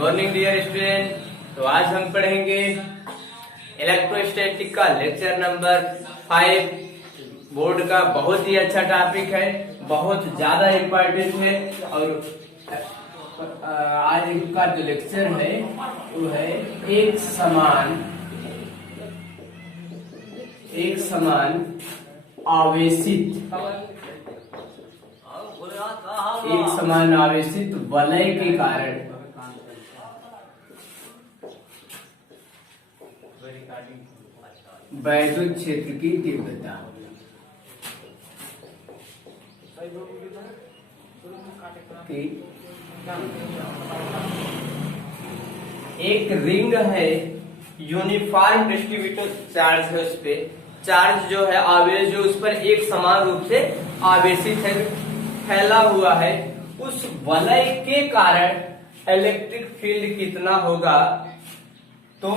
Morning dear student. तो आज हम पढ़ेंगे इलेक्ट्रोस्टैटिक का लेक्चर नंबर 5। बोर्ड का बहुत ही अच्छा टॉपिक है, बहुत ज्यादा इम्पोर्टेंट है। और आज का जो लेक्चर है वो है एक समान आवेशित वलय के कारण वैद्युत क्षेत्र की तीव्रता। एक रिंग है, यूनिफॉर्म डिस्ट्रीब्यूटेड चार्ज है, उस पे चार्ज जो है आवेश जो उस पर एक समान रूप से आवेशित है, फैला हुआ है। उस वलय के कारण इलेक्ट्रिक फील्ड कितना होगा, तो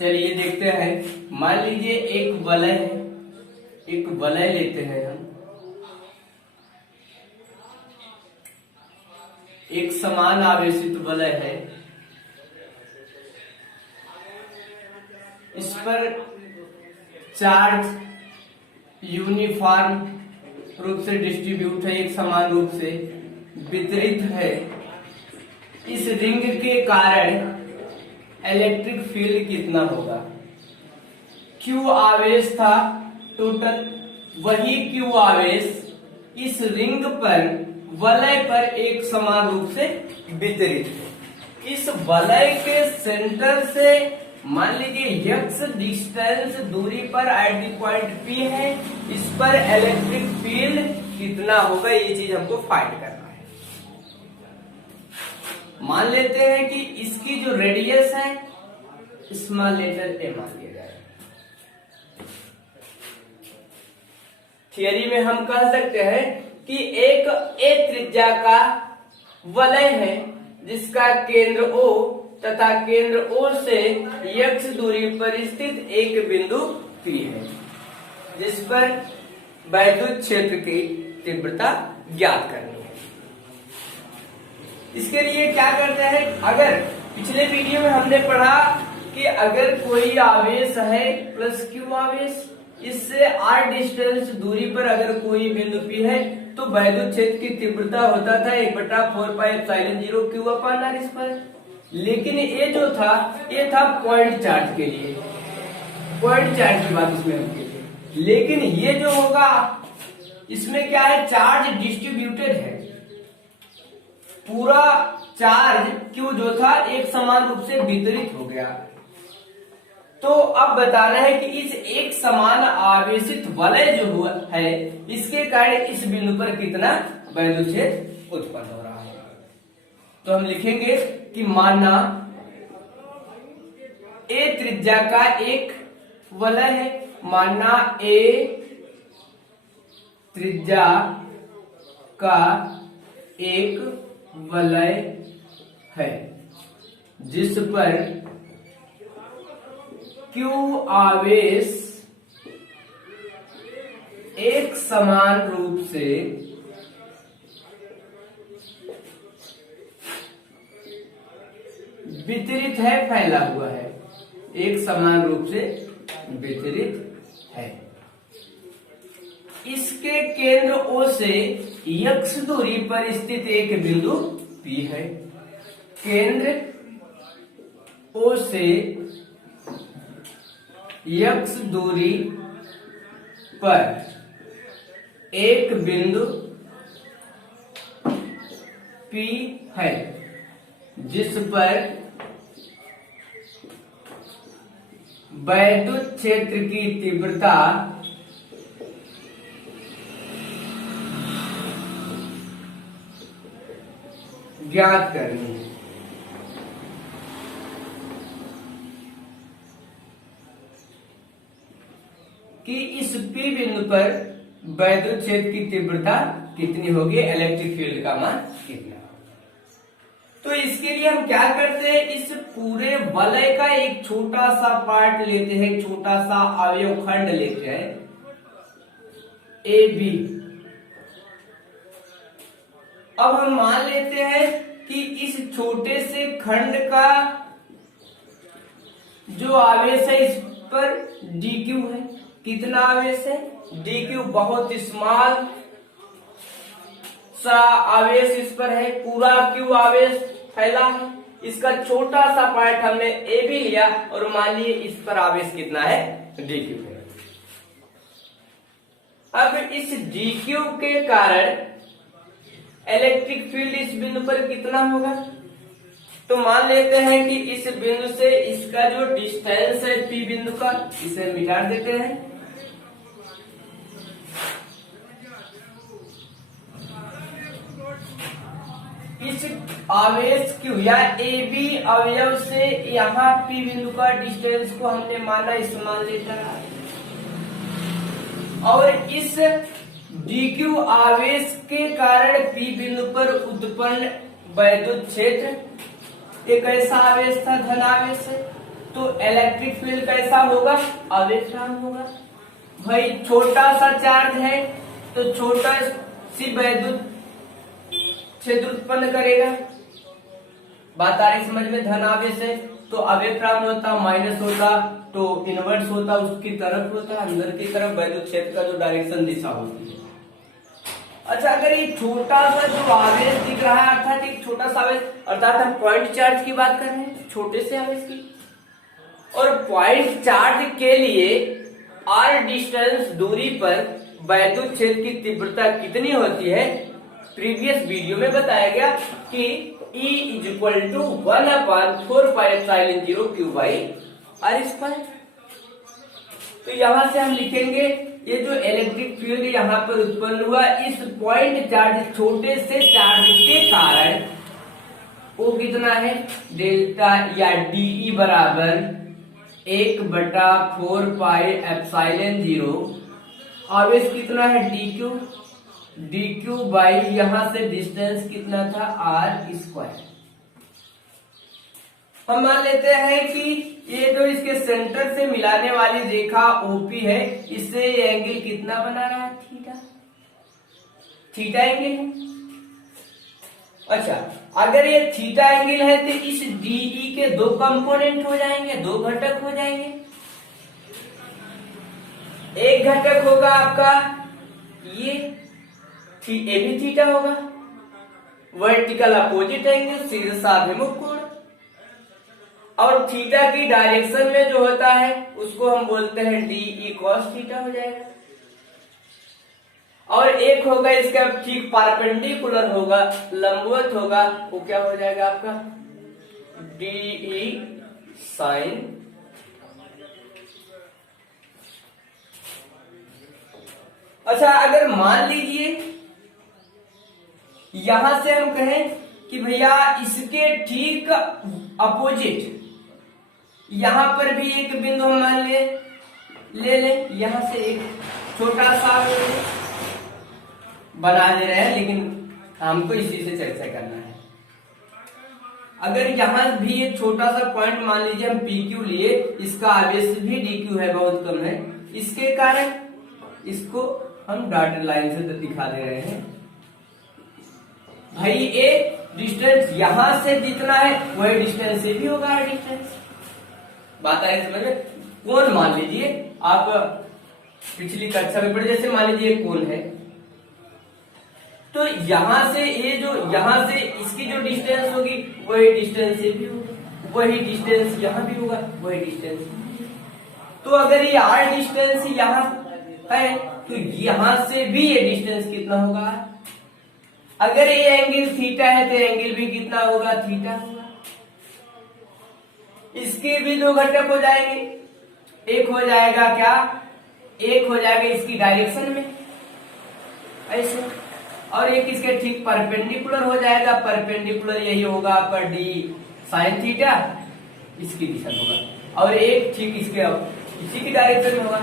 चलिए देखते हैं। मान लीजिए एक वलय लेते हैं हम, एक समान आवेशित वलय है। इस पर चार्ज यूनिफॉर्म रूप से डिस्ट्रीब्यूट है, एक समान रूप से वितरित है। इस रिंग के कारण इलेक्ट्रिक फील्ड कितना होगा। क्यू आवेश था टोटल, वही क्यू आवेश इस रिंग पर वलय पर एक समान रूप से वितरित है। इस वलय के सेंटर से मान लीजिए x डिस्टेंस दूरी पर आईडी पॉइंट P है, इस पर इलेक्ट्रिक फील्ड कितना होगा, ये चीज हमको फाइंड करना है। मान लेते हैं कि इसकी जो रेडियस है स्मॉल लेटर a मान लिया जाए। थियरी में हम कह सकते हैं कि एक a त्रिज्या का वलय है जिसका केंद्र O तथा केंद्र O से x दूरी पर स्थित एक बिंदु P है, जिस पर वैद्युत क्षेत्र की तीव्रता ज्ञात करनी है। इसके लिए क्या करते हैं, अगर पिछले वीडियो में हमने पढ़ा कि अगर कोई आवेश है प्लस क्यू आवेश, इससे r डिस्टेंस दूरी पर अगर कोई बिंदु P है तो वैद्युत क्षेत्र की तीव्रता होता था 1/4πε0 Q/r इस पर। लेकिन ये जो था ये था पॉइंट चार्ज के लिए, पॉइंट चार्ज की बात इसमें होती है। लेकिन ये जो होगा इसमें क्या है, चार्ज डिस्ट्रीब्यूटेड है, पूरा चार्ज क्यू जो था एक समान रूप से वितरित हो गया। तो अब बताना है कि इस एक समान आवेशित वलय जो हुआ है इसके कारण इस बिंदु पर कितना वैद्युत क्षेत्र उत्पन्न हो रहा है। तो हम लिखेंगे कि माना a त्रिज्या का एक वलय है, माना a त्रिज्या का एक वलय है जिस पर Q आवेश एक समान रूप से वितरित है, फैला हुआ है, एक समान रूप से वितरित है। इसके केंद्र O से x दूरी पर स्थित एक बिंदु P है। केंद्र O से x दूरी पर एक बिंदु P है जिस पर वैद्युत क्षेत्र की तीव्रता ज्ञात करनी है। कि इस P बिंदु पर वैद्युत क्षेत्र की तीव्रता कितनी होगी, इलेक्ट्रिक फील्ड का मान कितना। तो इसके लिए हम क्या करते हैं, इस पूरे वलय का एक छोटा सा पार्ट लेते हैं, छोटा सा अवयव खंड लेते हैं AB। अब हम मान लेते हैं कि इस छोटे से खंड का जो आवेश है इस पर dq है। कितना आवेश है? dq। बहुत स्मॉल सा आवेश इस पर है, पूरा q आवेश फैला है। इसका छोटा सा पार्ट हमने a भी लिया और मान लिए इस पर आवेश कितना है? dq है। अब इस dq के कारण इलेक्ट्रिक फील्ड इस बिंदु पर कितना होगा? तो मान लेते हैं कि इस बिंदु से इसका जो डिस्टेंस है P बिंदु का, इसे मिटा देते हैं। इस आवेश Q या AB अवयव से यहाँ P बिंदु का डिस्टेंस को हमने माना स्मॉल लेटर r, और इस dq आवेश के कारण P बिंदु पर उत्पन्न वैद्युत क्षेत्र एक ऐसा आवेश था, धन आवेश है, तो इलेक्ट्रिक फील्ड कैसा होगा? आवेशराम होगा। भाई छोटा सा चार्ज है तो छोटा सी वैद्युत क्षेत्र उत्पन्न करेगा। बात आ रही समझ में? धन आवेश है तो आवेशराम होता, माइनस होता तो इनवर्स होता, उसकी तरफ होता, अंदर की तरफ वैद्युत क्षेत्र का जो डायरेक्शन दिशा होती है। अच्छा, अगर ये छोटा सा जो आवेश दिख रहा है अर्थात एक छोटा सा आवेश, अर्थात हम पॉइंट चार्ज की बात कर रहे हैं, छोटे से आवेश की, और पॉइंट चार्ज के लिए r डिस्टेंस दूरी पर वैद्युत क्षेत्र की तीव्रता कितनी होती है? प्रीवियस वीडियो में बताया गया कि E = 1/4πε0 q/r²। तो यहां से हम लिखेंगे ये जो इलेक्ट्रिक फील्ड यहाँ पर उत्पन्न हुआ इस पॉइंट चार्ज, छोटे से चार्ज के कारण, वो कितना है? डेल्टा या DE बराबर 1/4πε0। आवेश कितना है? dq बाई यहां से डिस्टेंस कितना था? r²। हम मान लेते हैं कि ये जो इसके सेंटर से मिलाने वाली रेखा OP है, इससे ये एंगल कितना बना रहा है? थीटा एंगल है। अच्छा, अगर ये थीटा एंगल है तो इस DE के दो कंपोनेंट हो जाएंगे, दो घटक हो जाएंगे। एक घटक होगा आपका ये भी थीटा होगा, वर्टिकल अपोजिट एंगल, सीधा साभिमुख कोण, और थीटा की डायरेक्शन में जो होता है उसको हम बोलते हैं DE cos थीटा हो जाएगा। और एक होगा इसका ठीक परपेंडिकुलर होगा, लंबवत होगा, वो क्या हो जाएगा आपका? DE sin। अच्छा, अगर मान लीजिए यहां से हम कहें कि भैया इसके ठीक अपोजिट यहां पर भी एक बिंदु हम मान ले यहां से एक छोटा सा बना दे रहे हैं, लेकिन हमको इसी से चर्चा करना है। अगर यहां भी एक छोटा सा पॉइंट मान लीजिए हम PQ लिए, इसका आवेश भी DQ है, बहुत कम है, इसके कारण इसको हम डॉटेड लाइन से दिखा दे रहे हैं। भाई ये डिस्टेंस यहां से जितना है वही डिस्टेंस से भी होगा डिस्टेंस। बात है समझ में? कोण मान लीजिए आप पिछली कक्षा में पढ़े, जैसे मान लीजिए कोण है तो यहां से ये जो यहां से इसकी जो डिस्टेंस होगी वही डिस्टेंस ये भी होगा, वही डिस्टेंस यहां भी होगा, वही डिस्टेंस। तो अगर ये r डिस्टेंस यहां है तो यहां से भी ये डिस्टेंस कितना होगा? अगर ये एंगल थीटा है तो एंगल भी कितना होगा? थीटा होगा। इसके भी दो घटक हो जाएंगे, एक हो जाएगा क्या? एक हो जाएगा इसकी डायरेक्शन में ऐसे, और एक इसके ठीक परपेंडिकुलर हो जाएगा। परपेंडिकुलर यही होगा आपका D sin थीटा, इसकी दिशा होगा, और एक ठीक इसके इसी की डायरेक्शन में होगा।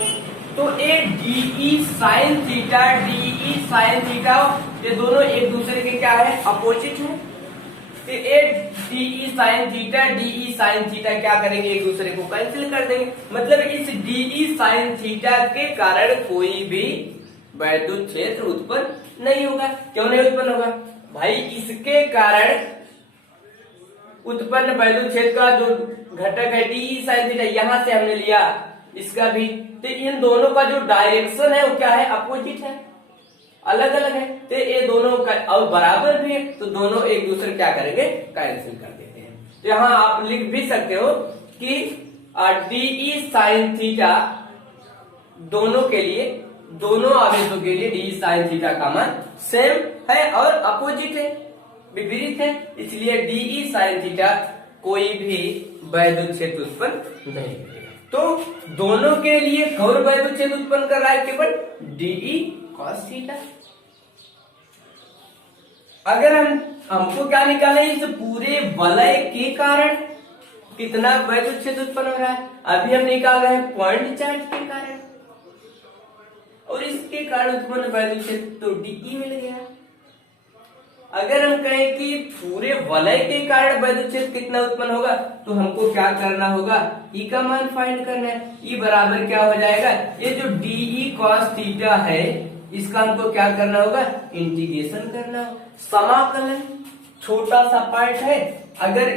तो ये DE sin theta, DE sin theta, ये दोनों एक दूसरे के क्या है? अपोजिट है। तो ये DE sin theta, DE sin theta क्या करेंगे? एक दूसरे को कैंसिल कर देंगे। मतलब इस DE sin थीटा के कारण कोई भी वैद्युत क्षेत्र उत्पन्न नहीं होगा। क्यों नहीं उत्पन्न होगा? भाई इसके कारण उत्पन्न वैद्युत क्षेत्र का जो घटक है डी साइन थीटा, यहां से हमने लिया इसका भी, तो इन दोनों का जो डायरेक्शन है वो क्या है, अपोजिट है, अलग अलग है, तो ये दोनों का और बराबर भी है, तो दोनों एक दूसरे क्या करेंगे, कैंसिल कर देते हैं। तो यहां आप लिख भी सकते हो कि डी साइन थीटा दोनों के लिए, दोनों आवेशों के लिए डी साइन थीटा का मान सेम है और अपोजिट है, विपरीत है, इसलिए डी साइन थीटा कोई भी वैद्युत क्षेत्र उत्पन्न नहीं करेगा। तो दोनों के लिए कौन वैद्युत क्षेत्र उत्पन्न कर रहा है, केवल डी कॉस थीटा। अगर हमको क्या निकालना है, इस पूरे वलय के कारण कितना वैद्युत क्षेत्र उत्पन्न हो रहा है, अभी हम निकाल रहे हैं पॉइंट चार्ज के कारण, और इसके कारण उत्पन्न वैद्युत क्षेत्र तो डी मिल गया। अगर हम कहें कि पूरे वलय के कारण वैद्युत क्षेत्र कितना उत्पन्न होगा, तो हमको क्या करना होगा, ई का मान फाइंड करना है। ई बराबर क्या हो जाएगा, ये जो डी कॉस थीटा है इसका हमको क्या करना होगा, इंटीग्रेशन करना होगा, समाकलन। छोटा सा पार्ट है, अगर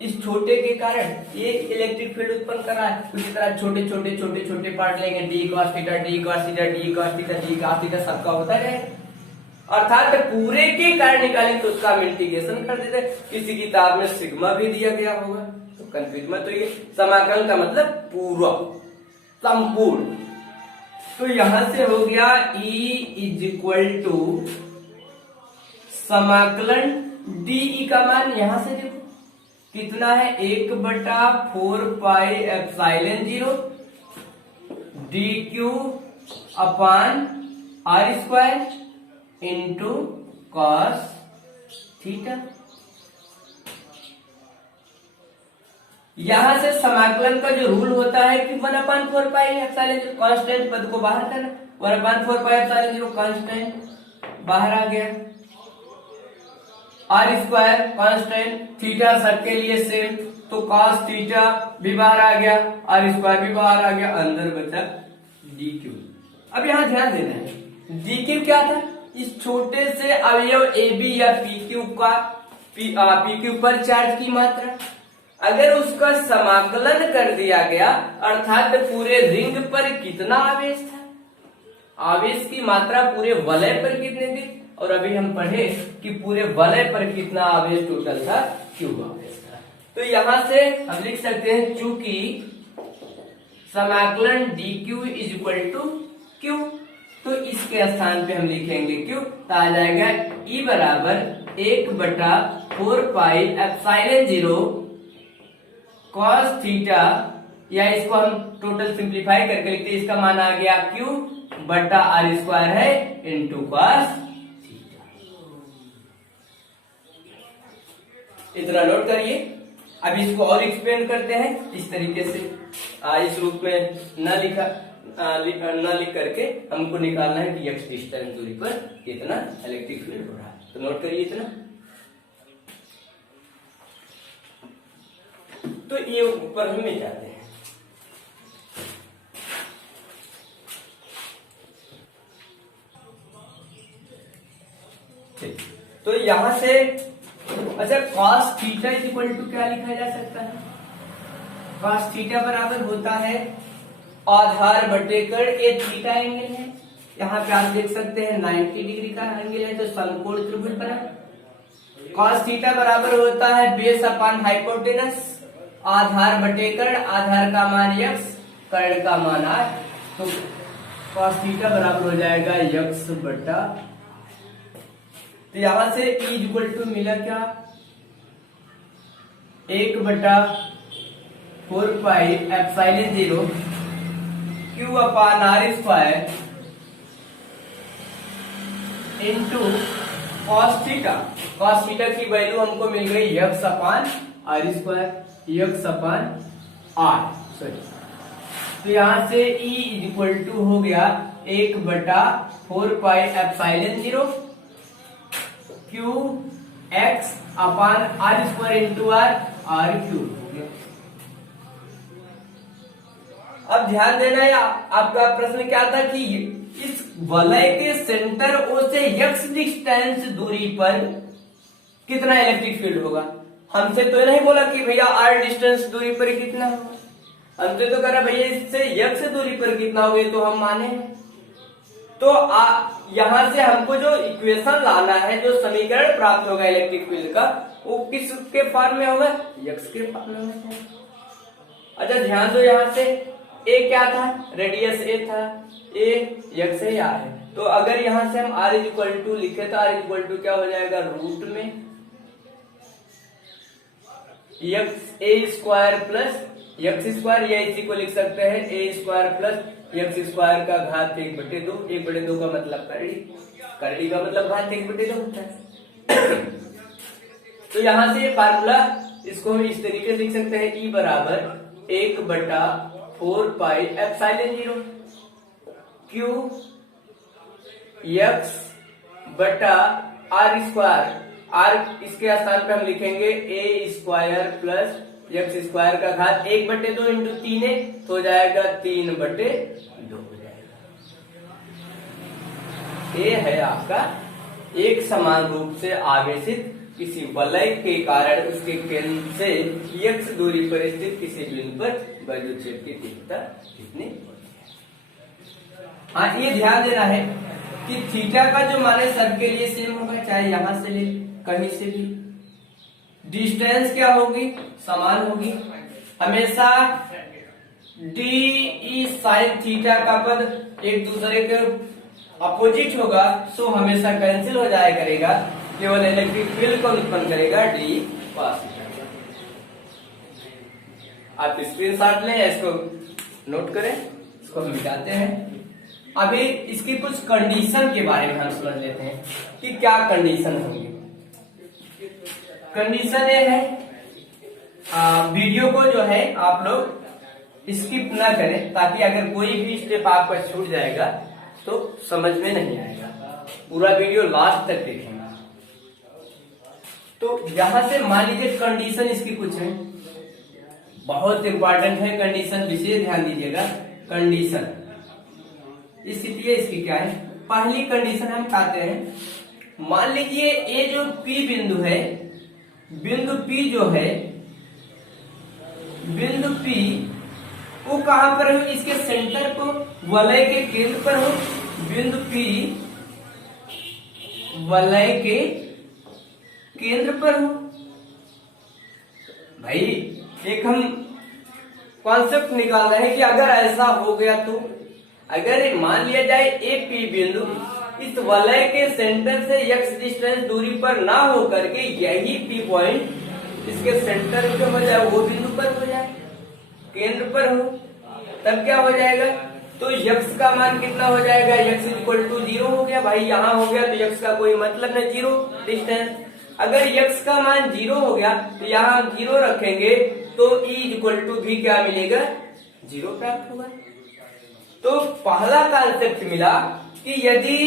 इस छोटे के कारण ये इलेक्ट्रिक फील्ड उत्पन्न कर रहा है, उसी तरह छोटे छोटे छोटे छोटे पार्ट लेंगे, D cos theta D cos theta D cos theta D cos theta, सबका होता है, अर्थात पूरे के कारण निकालेंगे तो उसका हम इंटीग्रेशन कर देते। किसी किताब में सिग्मा भी दिया गया होगा तो कंफ्यूज मत होइए। समाकलन का मतलब पूरा, संपूर्ण। तो यहां से हो गया E इज इक्वल टू समाकलन डी का मान, यहां से देखो कितना है, 1/4 epsilon 0 D Q upon R square into cos theta. यहां से समाकलन का जो रूल होता है कि 1/4 पाई एप्सिलॉन 0, कांस्टेंट पद को बाहर करना, 1/4 पाई एप्सिलॉन 0 कांस्टेंट बाहर आ गया, आर स्क्वायर कांस्टेंट, थीटा सबके लिए सेम, तो कॉस थीटा भी बाहर आ गया, आर स्क्वायर भी बाहर आ गया, अंदर बचा डी क्यू। अब यहां ध्यान देना है, डी क्यू क्या था, इस छोटे से अवयव ए बी या पी क्यू का पी क्यू पर चार्ज की मात्रा, अगर उसका समाकलन कर दिया गया अर्थात पूरे रिंग पर कितना आवेश था, आवेश की मात्रा पूरे वलय पर कितने थी, और अभी हम पढ़े कि पूरे वलय पर कितना आवेश टोटल था, क्यू आवेश था। तो यहां से हम लिख सकते हैं चूंकि समाकलन D Q is equal to Q, तो इसके स्थान पे हम लिखेंगे क्यू, तो आ जाएगा ई बराबर 1/4 पाई एप्सिलॉन 0 कॉस थीटा, या इसको हम टोटल सिंप्लीफाई करके लिखते हैं, इसका मान आ गया क्यू बटा आर स्क्वायर है इंटू कॉस थीटा। इतना नोट करिए। अब इसको और एक्सप्लेन करते हैं इस तरीके से, इस रूप में न लिख करके हमको निकालना है कि x डिस्टेंस दूरी पर कितना इलेक्ट्रिक फील्ड हो रहा है। तो नोट करिए इतना। तो ये ऊपर हम मिल जाते हैं। ठीक, तो यहां से अच्छा cos theta is equal to क्या लिखा जा सकता है, cos थीटा बराबर होता है आधार बटेकर ए थीटा एंगल है, यहाँ पे आप देख सकते हैं 90 डिग्री का एंगल है, तो समकोण त्रिभुज बना। cos थीटा बराबर होता है बेस अपॉन हाइपोटेनस, आधार बटेकर, आधार का मान x, कर्ण का मान r, तो cos थीटा बराबर हो जाएगा x बटा, तो यहां से E इक्वल टू मिला क्या, 1/4 pi epsilon 0 Q upon R square into cos theta. Cos theta की वैल्यू हमको मिल गई x upon R square, x upon R, sorry, तो यहां से E इक्वल टू हो गया 1/4 pi epsilon 0 Q X upon R square into R cube हो गया। अब ध्यान देना है, आपका प्रश्न क्या था कि इस वलय के सेंटर ओ से x डिस्टेंस दूरी पर कितना इलेक्ट्रिक फील्ड होगा। हमसे तो नहीं बोला कि भैया r डिस्टेंस दूरी पर कितना होगा, हमसे तो करा भैया इससे x दूरी पर कितना होगा, तो हम माने। तो यहां से हमको जो इक्वेशन लाना है, जो समीकरण प्राप्त होगा इलेक्ट्रिक फील्ड का, वो किस के फॉर्म में होगा, x के फॉर्म में होगा। अच्छा ध्यान दो, यहाँ से a क्या था, रेडियस a था, a x है r है। तो अगर यहाँ से हम r इक्वल टू लिखे तो r इक्वल टू क्या हो जाएगा, रूट में x a square plus x square, या इसी को लिख सकते हैं a square plus x square का घात 1/2। 1/2 का मतलब करड़ी, करड़ी का मतलब घात 1/2 होता है। तो यहां से ये फार्मूला, इसको हम इस तरीके से लिख सकते हैं, E बराबर 1/4 पाई एप्सिलॉन 0 Q x बटा r स्क्वायर, r इसके स्थान पे हम लिखेंगे a square plus x square का घात 1/2 इंटू 3 है, तो हो जाएगा 3/2 हो जाएगा। ये है आपका एक समान रूप से आवेशित किसी वलय के कारण उसके केंद्र से x दूरी पर स्थित किसी बिंदु पर विद्युत क्षेत्र की तीव्रता कितनी होती है। हाँ ये ध्यान देना है कि थीटा का जो मान है सबके लिए सेम होगा, चाहे यहां से ले कहीं से भी। डिस्टेंस क्या होगी, समान होगी। हमेशा डी ई साइन थीटा का पद एक दूसरे के अपोजिट होगा, सो हमेशा कैंसिल हो जाया करेगा, केवल इलेक्ट्रिक फील्ड को उत्पन्न करेगा डी पास। आप स्क्रीनशॉट लें, इसको नोट करें, इसको हम मिटाते हैं। अभी इसकी कुछ कंडीशन के बारे में हम समझ लेते हैं कि क्या कंडीशन होंगी। कंडीशन ये है, वीडियो को जो है आप लोग स्किप ना करें, ताकि अगर कोई भी स्टेप आपका छूट जाएगा तो समझ में नहीं आएगा, पूरा वीडियो लास्ट तक देखेंगे। तो यहां से मान लीजिए कंडीशन इसकी कुछ है, बहुत इंपॉर्टेंट है कंडीशन, विशेष ध्यान दीजिएगा। कंडीशन इसलिए इसकी क्या है, पहली कंडीशन हम कहते हैं, मान लीजिए ये जो P बिंदु है, बिंदु P जो है, बिंदु P वो कहां पर हो, इसके सेंटर को वलय के केंद्र पर हो। बिंदु P वलय के केंद्र पर हो। भाई एक हम कॉन्सेप्ट निकाल रहे हैं कि अगर ऐसा हो गया तो, अगर मान लिया जाए ए पी बिंदु इस वलय के सेंटर से x डिस्टेंस दूरी पर ना हो करके यही P पॉइंट इसके सेंटर पे हो जाए, वो बिंदु पर हो जाए, केंद्र पर हो, तब क्या हो जाएगा, तो x का मान कितना हो जाएगा, x इक्वल टू 0 हो गया। भाई यहाँ हो गया तो x का कोई मतलब नहीं, 0 डिस्टेंस। अगर x का मान 0 हो गया तो यहाँ हम 0 रखेंगे, तो E इक्वल टू भी क्या मिलेगा, 0 प्राप्त होगा। तो पहला कॉन्सेप्ट मिला कि यदि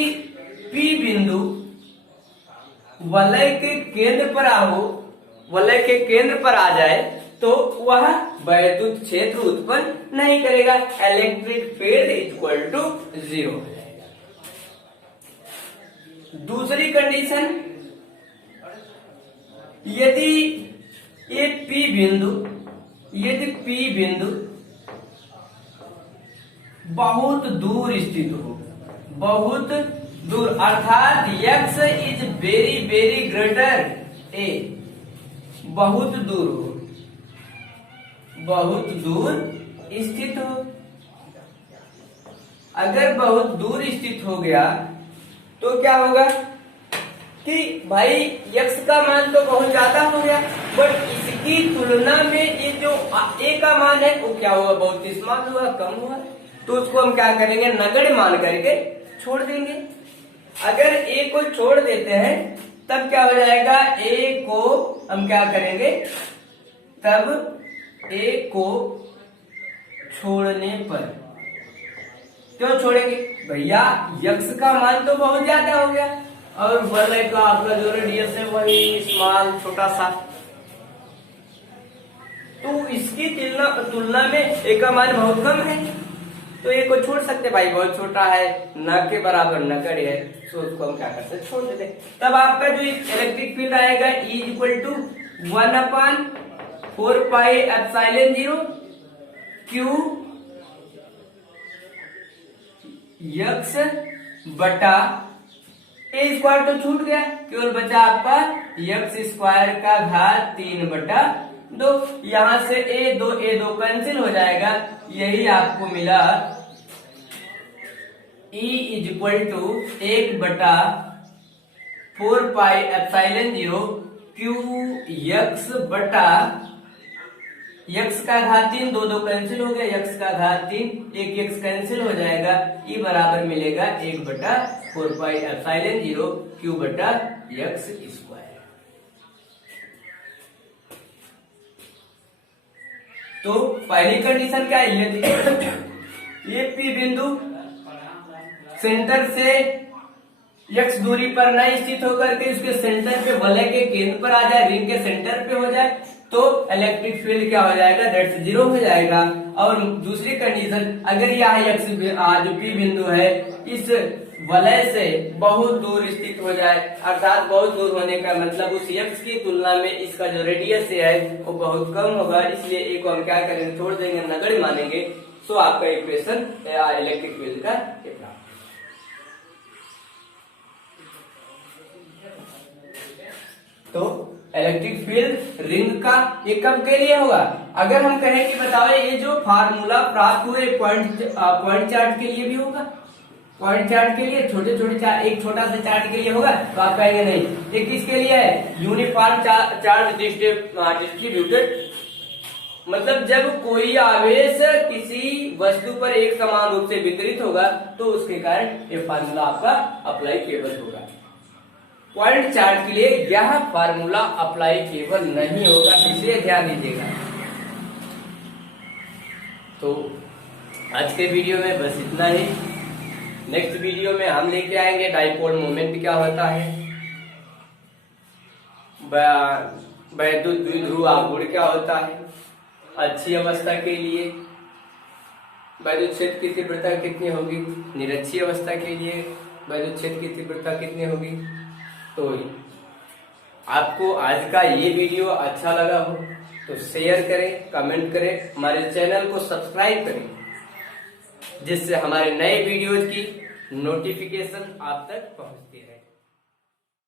P बिंदु वलय के केंद्र पर हो, वलय के केंद्र पर आ जाए तो वह वैद्युत क्षेत्र उत्पन्न नहीं करेगा, इलेक्ट्रिक फील्ड इक्वल टू 0 हो जाएगा। दूसरी कंडीशन, यदि ये P बिंदु, यदि P बिंदु बहुत दूर स्थित हो, बहुत दूर, अर्थात x is very very greater a, बहुत दूर हो, बहुत दूर स्थित हो। अगर बहुत दूर स्थित हो गया तो क्या होगा कि भाई x का मान तो बहुत ज्यादा हो गया, बट इसकी तुलना में ये जो a का मान है वो क्या हुआ, बहुत स्मॉल हुआ, कम हुआ। तो उसको हम क्या करेंगे, नगण्य मान करके छोड़ देंगे। अगर a को छोड़ देते हैं तब क्या हो जाएगा, a को हम क्या करेंगे, तब a को छोड़ने पर, क्यों छोड़ेंगे भैया, x का मान तो बहुत ज्यादा हो गया और वलय का आपका जो रेडियस है वही स्मॉल छोटा सा, तो इसकी तुलना में a का मान बहुत कम है, तो ये को छोड़ सकते भाई, बहुत छोटा है, न के बराबर नगण्य है, तो उसको हम क्या करते हैं, छोड़ देते। तब आपका जो इलेक्ट्रिक फील्ड आएगा E equal to 1/4πε0 Q x बटा ए स्क्वायर तो छूट गया, केवल बचा आपका यक्स स्क्वायर का घात 3/2। यहां से ए दो कैंसिल हो जाएगा, यही आपको मिला E = 1/4πε0 क्यू यक्स बटा यक्स का घात 3, दो कैंसिल हो गया, यक्स का घात 3, एक यक्स कैंसिल हो जाएगा, ई बराबर मिलेगा 1/4πε0 क्यू बटा यक्स स्क्वायर। तो पहली कंडीशन क्या है, ये पी बिंदु सेंटर से यक्स दूरी पर न स्थित होकर के उसके सेंटर पे वलय के केंद्र पर आ जाए, रिंग के सेंटर पे हो जाए, तो इलेक्ट्रिक फील्ड क्या हो जाएगा, दैट्स 0 हो जाएगा। और दूसरी कंडीशन, अगर यहाँ यक्स जो पी बिंदु है इस वलय से बहुत दूर स्थित हो जाए, अर्थात बहुत दूर होने का मतलब उस यक्स की तुलना में इसका जो रेडियस है वो बहुत कम होगा, इसलिए एक को हम क्या करेंगे, छोड़ देंगे, नगण्य मानेंगे। सो आपका इक्वेशन इलेक्ट्रिक फील्ड का कितना। तो इलेक्ट्रिक फील्ड रिंग का ये कब के लिए होगा, अगर हम कहें कि बताओ ये जो फार्मूला प्राप्त हुए पॉइंट चार्ज के लिए भी होगा, पॉइंट चार्ज के लिए छोटे चार्ज, एक छोटा सा चार्ज के लिए होगा, तो आप कहेंगे नहीं ये किसके लिए है, यूनिफॉर्म चार्ज डिस्ट्रीब्यूटेड, मतलब जब कोई आवेश किसी वस्तु पर एक समान रूप से वितरित होगा तो उसके कारण ये फार्मूला आपका अप्लाई केवल होगा। पॉइंट चार्ज के लिए यह फार्मूला अप्लाई केवल नहीं होगा, इसलिए ध्यान दीजिएगा। तो आज के वीडियो में बस इतना ही। नेक्स्ट वीडियो में हम लेके आएंगे डाइपोल मोमेंट क्या होता है, वैद्युत द्विध्रुव आघूर्ण क्या होता है, अच्छी अवस्था के लिए वैद्युत क्षेत्र की तीव्रता कितनी होगी, निरक्षीय अवस्था के लिए वैद्युत क्षेत्र की तीव्रता कितनी होगी। तो आपको आज का ये वीडियो अच्छा लगा हो तो शेयर करें, कमेंट करें, हमारे चैनल को सब्सक्राइब करें, जिससे हमारे नए वीडियोज की नोटिफिकेशन आप तक पहुंचती रहे।